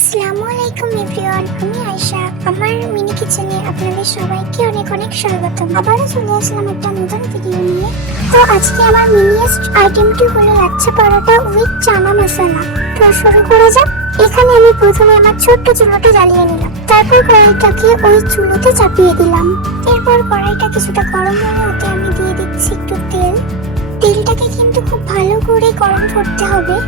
আসসালামু আলাইকুম এভরিওয়ান, আমি আয়শা। আমার মিনি কিচেনে আপনাদের সবাইকে অনেক অনেক স্বাগতম। আবারও চলে আসলাম একটা নতুন ভিডিও নিয়ে। তো আজকে আমার মিনিয়েস্ট আইটেমটি হলো লাচ্ছা পরোটা উইথ চানা মশলা। তো শুরু করা যাক। এখানে আমি প্রথমে আমার ছোট্ট চুলোটা জ্বালিয়ে নিলাম, তারপর কড়াইটাকে ওই চুলোতে চাপিয়ে দিলাম। এরপর কড়াইটা কিছুটা গরম হলে ওতে আমি দিয়ে দিচ্ছি একটু তেল। তেলটাকে কিন্তু খুব ভালো করে গরম করতে হবে।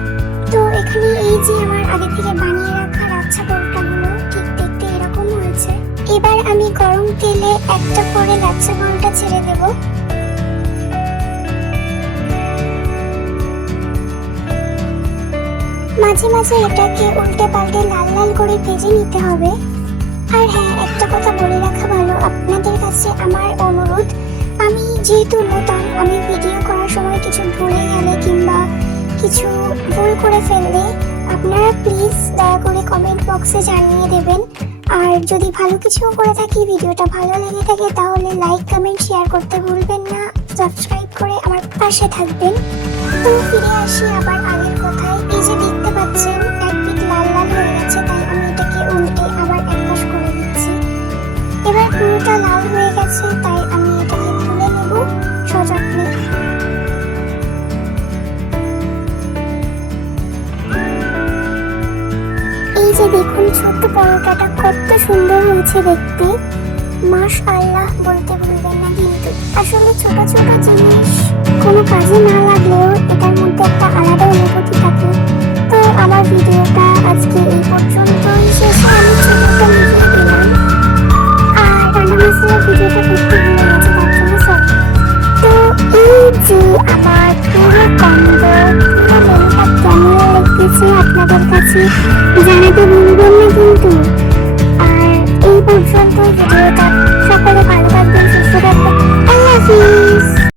তো এখানে এই যে আমার আগে থেকে বানিয়ে রাখা লাচ্ছা পরোটাগুলো ঠিক দেখতে এরকম হয়েছে। এবার আমি গরম তেলে একটা করে লাচ্ছা পরোটা ছেড়ে দেব। মাঝে মাঝে এটাকে উল্টে পাল্টে লাল লাল করে ভেজে নিতে হবে। আর হ্যাঁ, একটা কথা বলে রাখা ভালো, আপনাদের কাছে আমার অনুরোধ, আমি যেহেতু নতুন, আমি ভিডিও করার সময় কিছু ভুলে গেলে কিংবা কিছু ভুল করে ফেললে আপনারা প্লিজ দয়া করে কমেন্ট বক্সে জানিয়ে দেবেন। আর যদি ভালো কিছু করে থাকি, ভিডিওটা ভালো লেগে থাকে, তাহলে লাইক কমেন্ট শেয়ার করতে ভুলবেন না। সাবস্ক্রাইব করে আমার পাশে থাকবেন। তো ফিরে আসি আবার আগের কথায়। এই যে দেখতে পাচ্ছেন এক পিঠ লাল লাল হয়ে গেছে, তাই আমি এটাকে উল্টে আবার এক পাশ করে দিচ্ছি। এবার পুরোটা লাল হয়ে গেছে, তাই আমি এটাকে তুলে নেব সযত্নে। এই যে দেখুন, ছোট্ট পরোটাটা কত সুন্দর হয়েছে দেখতে। মাশআল্লাহ বলতে ভুলবেন না কিন্তু। আসলে ছোট ছোট জিনিস কোনো কাজে না লাগলেও এটার মধ্যে একটা আলাদা অনুভূতি থাকে। তো আমার ভিডিওটা আজকে এই পর্যন্তই। শেষে আমি ছোটটা মিলিয়ে দিলাম। আর রান্না মশলার ভিডিওটা করতে ভুলে গেছে, তার জন্য সরি। তো এই যে আমার পুরো কম্বো, পুরো মেনুটা কেমন লেগেছে আপনাদের কাছে জানাতে